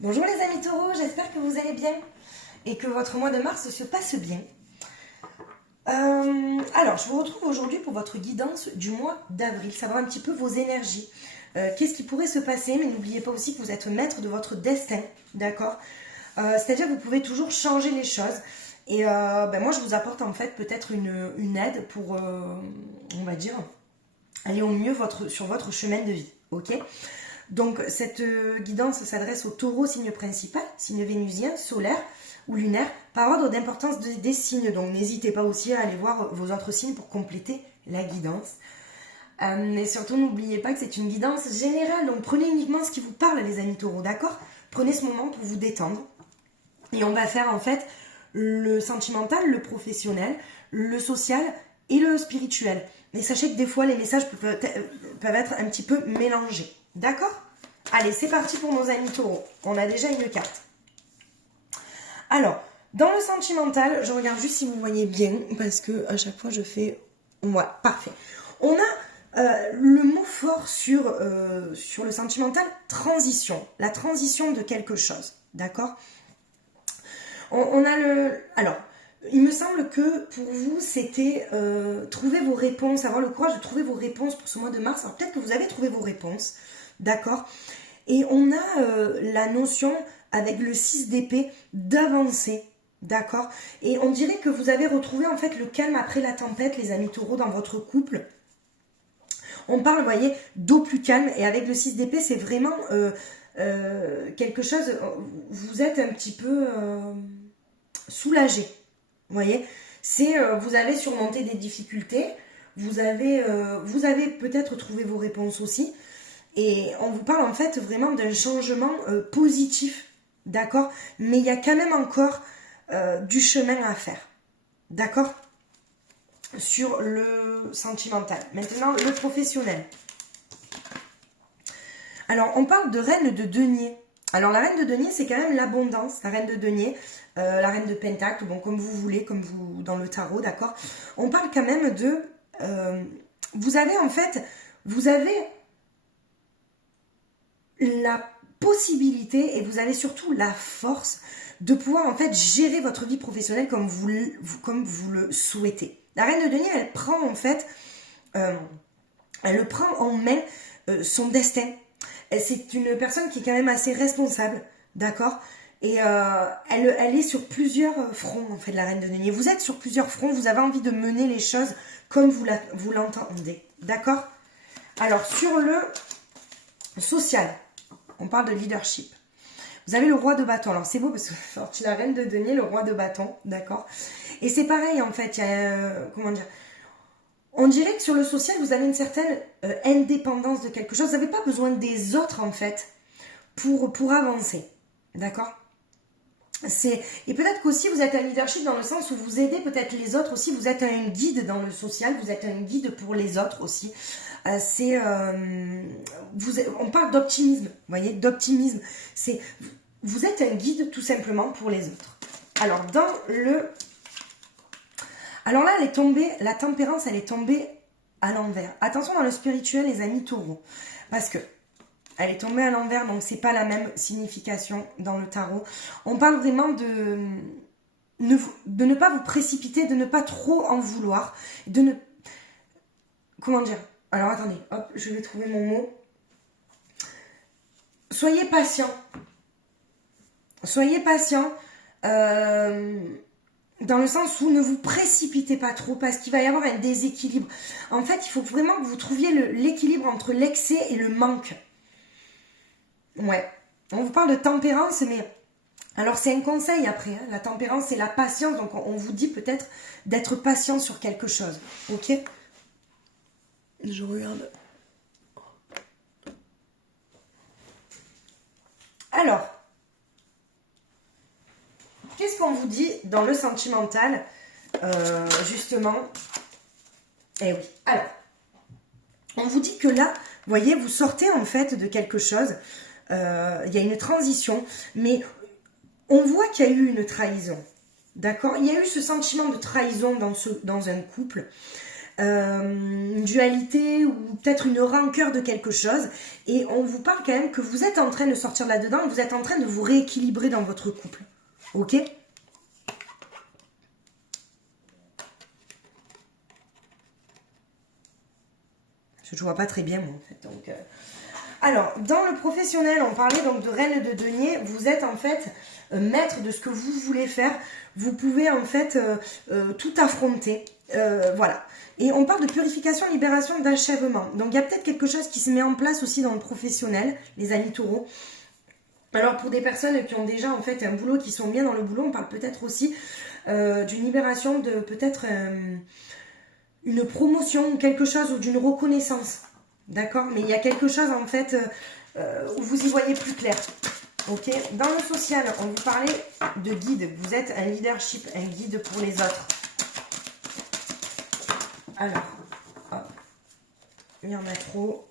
Bonjour les amis taureaux, j'espère que vous allez bien et que votre mois de mars se passe bien. Alors, je vous retrouve aujourd'hui pour votre guidance du mois d'avril, savoir un petit peu vos énergies. Qu'est-ce qui pourrait se passer, mais n'oubliez pas aussi que vous êtes maître de votre destin, d'accord. C'est-à-dire que vous pouvez toujours changer les choses. Et moi, je vous apporte en fait peut-être une aide pour, on va dire, aller au mieux sur votre chemin de vie, ok. Donc cette guidance s'adresse au taureau, signe principal, signe vénusien, solaire ou lunaire, par ordre d'importance des signes. Donc n'hésitez pas aussi à aller voir vos autres signes pour compléter la guidance. Et surtout n'oubliez pas que c'est une guidance générale, donc prenez uniquement ce qui vous parle les amis taureaux, d'accord? Prenez ce moment pour vous détendre. Et on va faire en fait le sentimental, le professionnel, le social et le spirituel. Mais sachez que des fois les messages peuvent être un petit peu mélangés. D'accord? Allez, c'est parti pour nos amis taureaux. On a déjà une carte. Alors, dans le sentimental, je regarde juste si vous voyez bien, parce que à chaque fois je fais... Ouais, parfait. On a le mot fort sur le sentimental, transition. La transition de quelque chose. D'accord? On a le... Alors, il me semble que pour vous, c'était trouver vos réponses, avoir le courage de trouver vos réponses pour ce mois de mars. Alors peut-être que vous avez trouvé vos réponses, d'accord. Et on a la notion, avec le 6 d'épée, d'avancer, d'accord. Et on dirait que vous avez retrouvé en fait le calme après la tempête, les amis taureaux, dans votre couple. On parle, vous voyez, d'eau plus calme. Et avec le 6 d'épée, c'est vraiment quelque chose... Vous êtes un petit peu soulagé. Vous voyez, c'est vous avez surmonté des difficultés, vous avez peut-être trouvé vos réponses aussi, et on vous parle en fait vraiment d'un changement positif, d'accord. Mais il y a quand même encore du chemin à faire, d'accord, sur le sentimental. Maintenant, le professionnel. Alors, on parle de reine de denier. Alors, la reine de denier, c'est quand même l'abondance, la reine de denier, la reine de pentacle, bon, comme vous voulez, comme vous, dans le tarot, d'accord. On parle quand même de... vous avez la possibilité, et vous avez surtout la force de pouvoir, en fait, gérer votre vie professionnelle comme vous le souhaitez. La reine de denier, elle prend, en fait, elle prend en main son destin. C'est une personne qui est quand même assez responsable, d'accord. Et elle est sur plusieurs fronts, en fait, la reine de denier. Vous êtes sur plusieurs fronts, vous avez envie de mener les choses comme vous l'entendez, d'accord. Alors, sur le social, on parle de leadership. Vous avez le roi de bâton. Alors, c'est beau parce que sorti la reine de denier, le roi de bâton, d'accord. Et c'est pareil, en fait, il y a, comment dire... On dirait que sur le social, vous avez une certaine indépendance de quelque chose. Vous n'avez pas besoin des autres, en fait, pour avancer. D'accord? Et peut-être qu'aussi, vous êtes un leadership dans le sens où vous aidez peut-être les autres aussi. Vous êtes un guide dans le social. Vous êtes un guide pour les autres aussi. On parle d'optimisme. Vous voyez? D'optimisme. Vous êtes un guide tout simplement pour les autres. Alors, alors là, elle est tombée, la tempérance, elle est tombée à l'envers. Attention dans le spirituel, les amis taureaux. Parce que elle est tombée à l'envers, donc c'est pas la même signification dans le tarot. On parle vraiment de ne pas vous précipiter, de ne pas trop en vouloir. Comment dire? Alors attendez, hop, je vais trouver mon mot. Soyez patient. Soyez patient. Dans le sens où ne vous précipitez pas trop parce qu'il va y avoir un déséquilibre. En fait, il faut vraiment que vous trouviez l'équilibre entre l'excès et le manque. Ouais. On vous parle de tempérance, mais... Alors, c'est un conseil après. Hein. La tempérance, c'est la patience. Donc, on vous dit peut-être d'être patient sur quelque chose. Ok? Je regarde. Alors... Qu'est-ce qu'on vous dit dans le sentimental, justement? Eh oui, alors, on vous dit que là, vous voyez, vous sortez en fait de quelque chose, il y a une transition, mais on voit qu'il y a eu une trahison, d'accord? Il y a eu ce sentiment de trahison dans un couple. une dualité ou peut-être une rancœur de quelque chose. Et on vous parle quand même que vous êtes en train de sortir de là-dedans, vous êtes en train de vous rééquilibrer dans votre couple. Ok ? Je vois pas très bien moi en fait. Donc, alors, dans le professionnel, on parlait donc de reine de denier. Vous êtes en fait maître de ce que vous voulez faire. Vous pouvez en fait tout affronter. Voilà. Et on parle de purification, libération, d'achèvement. Donc il y a peut-être quelque chose qui se met en place aussi dans le professionnel, les amis taureaux. Alors pour des personnes qui ont déjà en fait un boulot, qui sont bien dans le boulot, on parle peut-être aussi d'une libération de peut-être une promotion ou quelque chose, ou d'une reconnaissance. D'accord? Mais il y a quelque chose en fait où vous y voyez plus clair. Ok? Dans le social, on vous parlait de guide. Vous êtes un leadership, un guide pour les autres. Alors, hop, il y en a trop.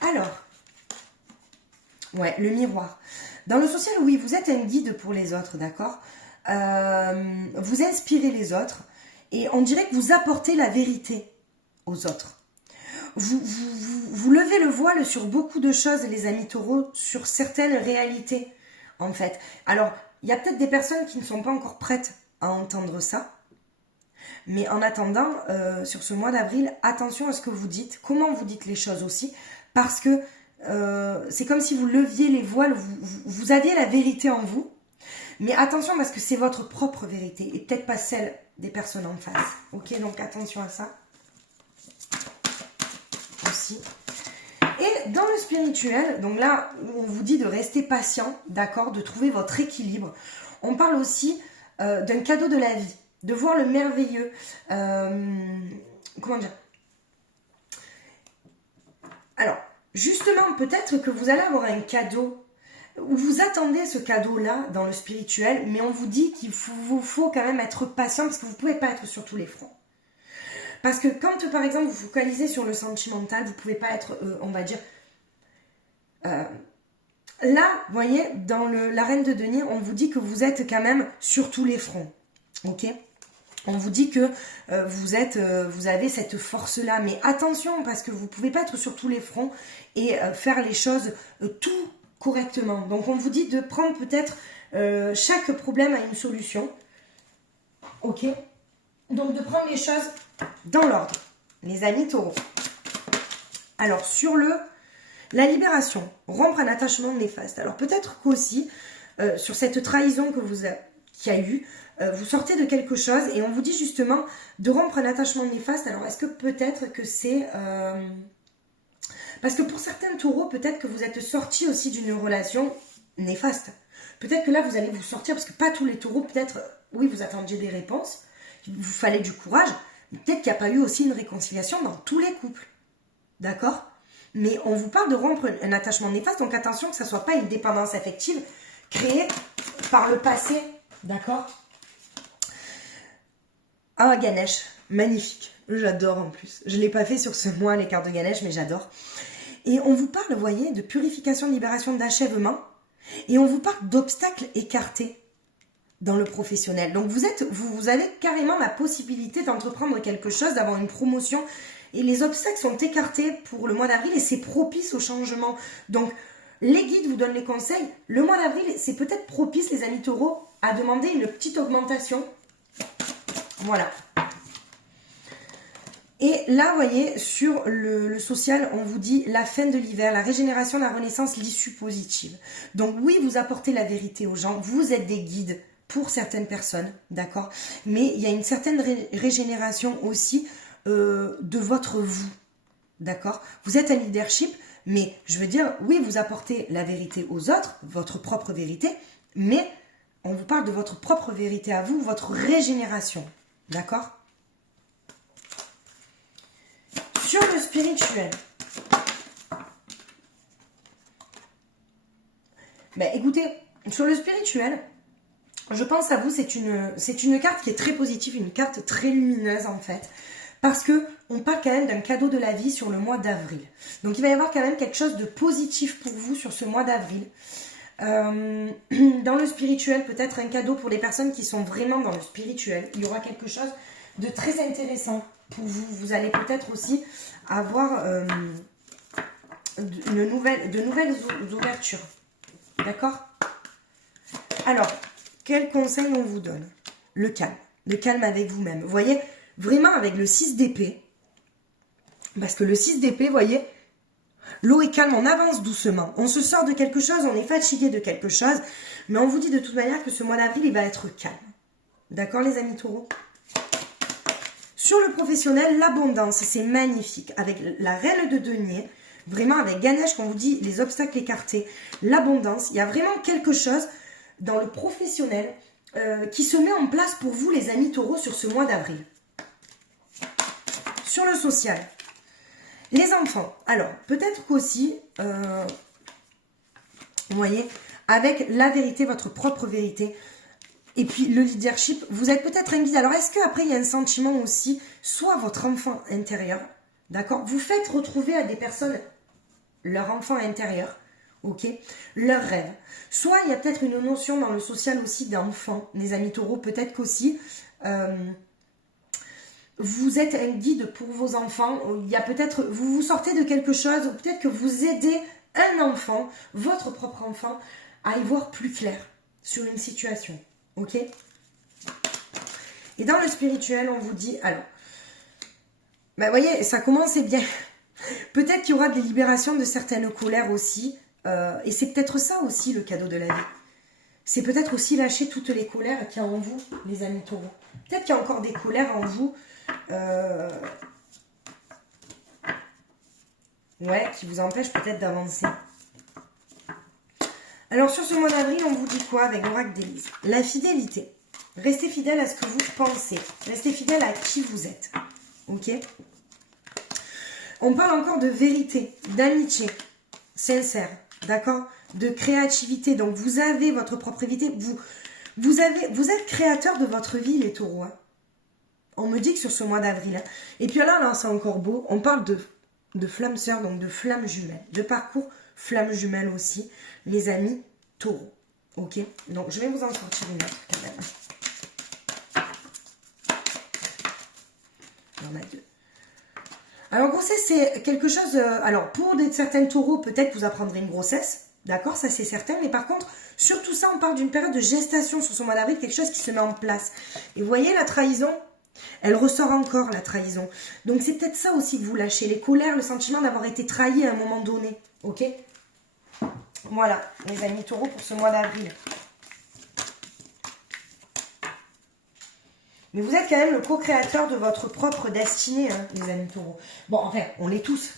Alors, ouais, le miroir. Dans le social, oui, vous êtes un guide pour les autres, d'accord? Vous inspirez les autres et on dirait que vous apportez la vérité aux autres. Vous levez le voile sur beaucoup de choses, les amis taureaux, sur certaines réalités, en fait. Alors, il y a peut-être des personnes qui ne sont pas encore prêtes à entendre ça. Mais en attendant, sur ce mois d'avril, attention à ce que vous dites, comment vous dites les choses aussi, parce que c'est comme si vous leviez les voiles, vous aviez la vérité en vous, mais attention parce que c'est votre propre vérité et peut-être pas celle des personnes en face. Ok, donc attention à ça aussi. Et dans le spirituel, donc là, on vous dit de rester patient, d'accord, de trouver votre équilibre. On parle aussi d'un cadeau de la vie, de voir le merveilleux. Comment dire? Alors, justement, peut-être que vous allez avoir un cadeau, ou vous attendez ce cadeau-là dans le spirituel, mais on vous dit qu'il vous faut quand même être patient, parce que vous ne pouvez pas être sur tous les fronts. Parce que quand, par exemple, vous focalisez sur le sentimental, vous ne pouvez pas être, on va dire... là, vous voyez, dans la reine de denier, on vous dit que vous êtes quand même sur tous les fronts. Ok ? On vous dit que vous avez cette force-là. Mais attention, parce que vous ne pouvez pas être sur tous les fronts et faire les choses tout correctement. Donc, on vous dit de prendre peut-être chaque problème à une solution. Ok ? Donc, de prendre les choses dans l'ordre. Les amis taureaux. Alors, sur la libération, rompre un attachement néfaste. Alors, peut-être qu'aussi, sur cette trahison qu'il y a eu, vous sortez de quelque chose et on vous dit justement de rompre un attachement néfaste. Alors, est-ce que peut-être que c'est... parce que pour certains taureaux, peut-être que vous êtes sortis aussi d'une relation néfaste. Peut-être que là, vous allez vous sortir, parce que pas tous les taureaux, peut-être, oui, vous attendiez des réponses, il vous fallait du courage, mais peut-être qu'il n'y a pas eu aussi une réconciliation dans tous les couples. D'accord ? Mais on vous parle de rompre un attachement néfaste, donc attention que ça ne soit pas une dépendance affective créée par le passé. D'accord ? Ah, Ganesh, magnifique. J'adore en plus. Je ne l'ai pas fait sur ce mois, les cartes de Ganesh, mais j'adore. Et on vous parle, vous voyez, de purification, de libération, d'achèvement. Et on vous parle d'obstacles écartés dans le professionnel. Donc vous avez carrément la possibilité d'entreprendre quelque chose, d'avoir une promotion. Et les obstacles sont écartés pour le mois d'avril et c'est propice au changement. Donc les guides vous donnent les conseils. Le mois d'avril, c'est peut-être propice, les amis taureaux, à demander une petite augmentation. Voilà. Et là, vous voyez, sur le social, on vous dit la fin de l'hiver, la régénération, la renaissance, l'issue positive. Donc oui, vous apportez la vérité aux gens, vous êtes des guides pour certaines personnes, d'accord? Mais il y a une certaine régénération aussi de votre vous, d'accord? Vous êtes un leadership, mais je veux dire, oui, vous apportez la vérité aux autres, votre propre vérité, mais on vous parle de votre propre vérité à vous, votre régénération, d'accord? Sur le spirituel, ben écoutez, sur le spirituel, je pense à vous, c'est une carte qui est très positive, une carte très lumineuse en fait, parce que on parle quand même d'un cadeau de la vie sur le mois d'avril. Donc il va y avoir quand même quelque chose de positif pour vous sur ce mois d'avril. Dans le spirituel, peut-être un cadeau pour les personnes qui sont vraiment dans le spirituel. Il y aura quelque chose de très intéressant pour vous. Vous allez peut-être aussi avoir de nouvelles ouvertures. D'accord? Alors, quel conseil on vous donne? Le calme. Le calme avec vous-même. Vous voyez, vraiment avec le 6 d'épée, parce que le 6 d'épée, vous voyez, l'eau est calme, on avance doucement. On se sort de quelque chose, on est fatigué de quelque chose, mais on vous dit de toute manière que ce mois d'avril, il va être calme. D'accord, les amis taureaux? Sur le professionnel, l'abondance, c'est magnifique. Avec la reine de denier, vraiment avec Ganesh, quand on vous dit les obstacles écartés, l'abondance, il y a vraiment quelque chose dans le professionnel qui se met en place pour vous, les amis taureaux, sur ce mois d'avril. Sur le social, les enfants. Alors, peut-être qu'aussi, vous voyez, avec la vérité, votre propre vérité, et puis le leadership, vous êtes peut-être un guide. Alors, est-ce qu'après, il y a un sentiment aussi, soit votre enfant intérieur, d'accord? Vous faites retrouver à des personnes leur enfant intérieur, ok? Leurs rêves. Soit il y a peut-être une notion dans le social aussi d'enfant, les amis taureaux, peut-être qu'aussi... vous êtes un guide pour vos enfants, il y a peut-être, vous vous sortez de quelque chose, ou peut-être que vous aidez un enfant, votre propre enfant, à y voir plus clair sur une situation, ok? Et dans le spirituel, on vous dit, alors, vous voyez, ça commence bien. Peut-être qu'il y aura des libérations de certaines colères aussi, et c'est peut-être ça aussi le cadeau de la vie. C'est peut-être aussi lâcher toutes les colères qu'il y a en vous, les amis taureaux. Peut-être qu'il y a encore des colères en vous, ouais, qui vous empêchent peut-être d'avancer. Alors sur ce mois d'avril, on vous dit quoi avec l'oracle d'Élise? La fidélité. Restez fidèle à ce que vous pensez. Restez fidèle à qui vous êtes. Ok? On parle encore de vérité, d'amitié, sincère, d'accord? De créativité. Donc vous avez votre propre vérité. Vous êtes créateur de votre vie, les taureaux. Hein. On me dit que sur ce mois d'avril. Hein. Et puis là, c'est encore beau. On parle de flammes sœurs, donc de flammes jumelles. De parcours flammes jumelles aussi, les amis taureaux. Ok? Donc je vais vous en sortir une autre quand même. Il y en a deux. Alors, grossesse, c'est quelque chose... alors, pour certains taureaux, peut-être que vous apprendrez une grossesse. D'accord, ça c'est certain. Mais par contre, sur tout ça, on parle d'une période de gestation sur ce mois d'avril, quelque chose qui se met en place. Et vous voyez, la trahison, elle ressort encore, la trahison. Donc, c'est peut-être ça aussi que vous lâchez. Les colères, le sentiment d'avoir été trahi à un moment donné. Ok? Voilà, les amis taureaux, pour ce mois d'avril. Mais vous êtes quand même le co-créateur de votre propre destinée, hein, les amis taureaux. Bon, enfin, on l'est tous.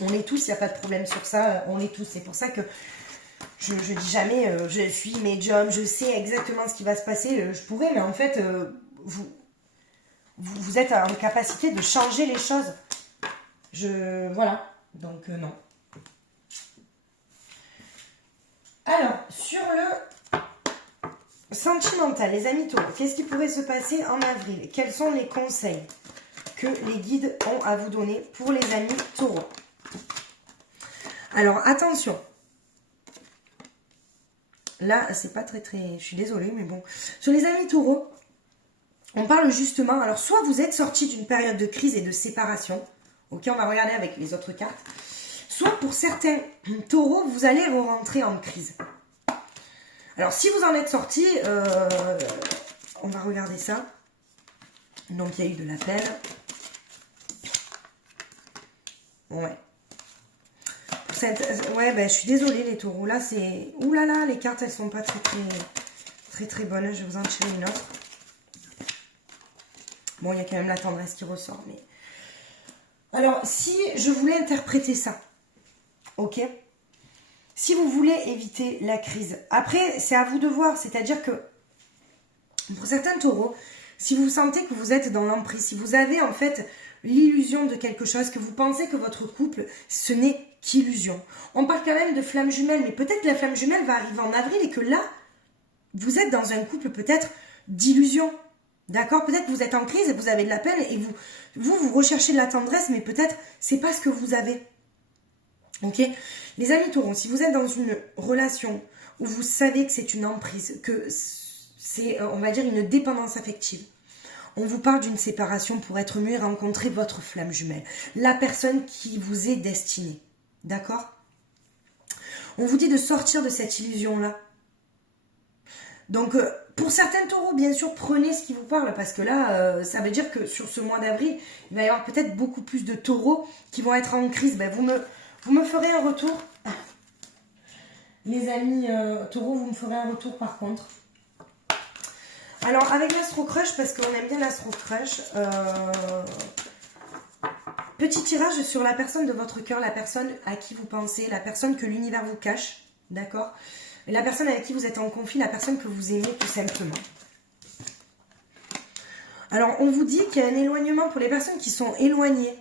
On l'est tous, il n'y a pas de problème sur ça. On l'est tous. C'est pour ça que je dis jamais, je suis médium, je sais exactement ce qui va se passer. Je pourrais, mais en fait, vous êtes en capacité de changer les choses. Voilà. Donc, non. Alors, sur le... sentimental, les amis taureaux, qu'est-ce qui pourrait se passer en avril? Quels sont les conseils que les guides ont à vous donner pour les amis taureaux? Alors, attention. Là, c'est pas très... Je suis désolée, mais bon. Sur les amis taureaux, on parle justement... Alors, soit vous êtes sorti d'une période de crise et de séparation. Ok, on va regarder avec les autres cartes. Soit pour certains taureaux, vous allez rentrer en crise. Alors, si vous en êtes sorti, on va regarder ça. Donc, il y a eu de la peine. Ouais. Ouais, ben, je suis désolée, les taureaux. Là, c'est... Ouh là là, les cartes, elles sont pas très bonnes. Je vais vous en tirer une autre. Bon, il y a quand même la tendresse qui ressort. Mais... alors, si je voulais interpréter ça, ok? Si vous voulez éviter la crise, après, c'est à vous de voir. C'est-à-dire que, pour certains taureaux, si vous sentez que vous êtes dans l'emprise, si vous avez en fait l'illusion de quelque chose, que vous pensez que votre couple, ce n'est qu'illusion. On parle quand même de flamme jumelle, mais peut-être que la flamme jumelle va arriver en avril et que là, vous êtes dans un couple peut-être d'illusion. D'accord? Peut-être que vous êtes en crise et vous avez de la peine et vous recherchez de la tendresse, mais peut-être c'est pas ce que vous avez. Ok? Les amis taureaux, si vous êtes dans une relation où vous savez que c'est une emprise, que c'est, on va dire, une dépendance affective, on vous parle d'une séparation pour être mieux et rencontrer votre flamme jumelle. La personne qui vous est destinée. D'accord? On vous dit de sortir de cette illusion-là. Donc, pour certains taureaux, bien sûr, prenez ce qui vous parle. Parce que là, ça veut dire que sur ce mois d'avril, il va y avoir peut-être beaucoup plus de taureaux qui vont être en crise. Ben, vous me ferez un retour. Les amis taureaux, vous me ferez un retour par contre. Alors, avec l'Astro Crush, parce qu'on aime bien l'Astro Crush, petit tirage sur la personne de votre cœur, la personne à qui vous pensez, la personne que l'univers vous cache, d'accord? La personne avec qui vous êtes en conflit, la personne que vous aimez tout simplement. Alors, on vous dit qu'il y a un éloignement pour les personnes qui sont éloignées.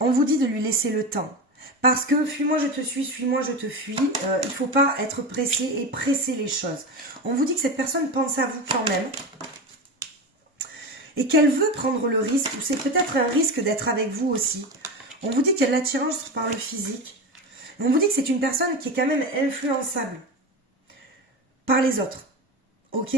On vous dit de lui laisser le temps. Parce que fuis-moi, je te suis-moi, je te fuis. Il ne faut pas être pressé et presser les choses. On vous dit que cette personne pense à vous quand même. Et qu'elle veut prendre le risque, ou c'est peut-être un risque d'être avec vous aussi. On vous dit qu'il y a de l'attirance par le physique. Et on vous dit que c'est une personne qui est quand même influençable par les autres. Ok?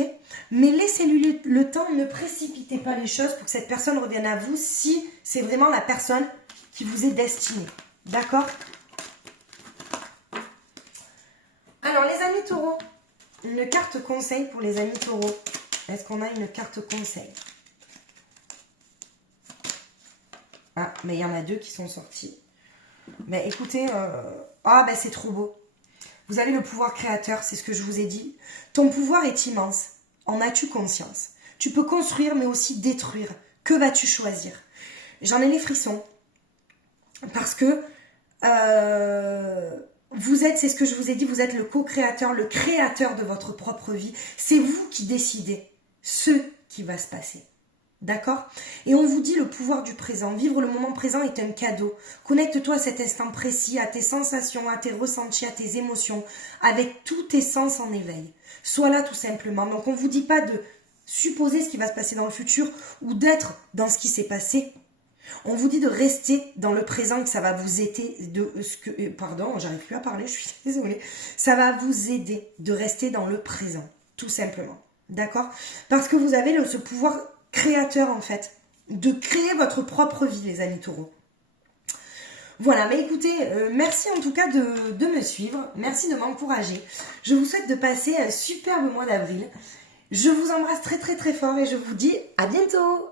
Mais laissez-lui le temps, ne précipitez pas les choses pour que cette personne revienne à vous si c'est vraiment la personne qui vous est destinée. D'accord? Alors, les amis taureaux, une carte conseil pour les amis taureaux. Est-ce qu'on a une carte conseil? Ah, mais il y en a deux qui sont sortis. Mais écoutez, c'est trop beau. Vous avez le pouvoir créateur, c'est ce que je vous ai dit. Ton pouvoir est immense. En as-tu conscience? Tu peux construire, mais aussi détruire. Que vas-tu choisir? J'en ai les frissons. Parce que vous êtes, c'est ce que je vous ai dit, vous êtes le co-créateur, le créateur de votre propre vie. C'est vous qui décidez ce qui va se passer. D'accord? Et on vous dit le pouvoir du présent. Vivre le moment présent est un cadeau. Connecte-toi à cet instant précis, à tes sensations, à tes ressentis, à tes émotions, avec tous tes sens en éveil. Sois là tout simplement. Donc on ne vous dit pas de supposer ce qui va se passer dans le futur ou d'être dans ce qui s'est passé. On vous dit de rester dans le présent et que ça va vous aider pardon, j'arrive plus à parler, je suis désolée. Ça va vous aider de rester dans le présent, tout simplement. D'accord? Parce que vous avez ce pouvoir créateur en fait, de créer votre propre vie, les amis taureaux. Voilà, mais écoutez, merci en tout cas de me suivre, merci de m'encourager. Je vous souhaite de passer un superbe mois d'avril. Je vous embrasse très très très fort et je vous dis à bientôt.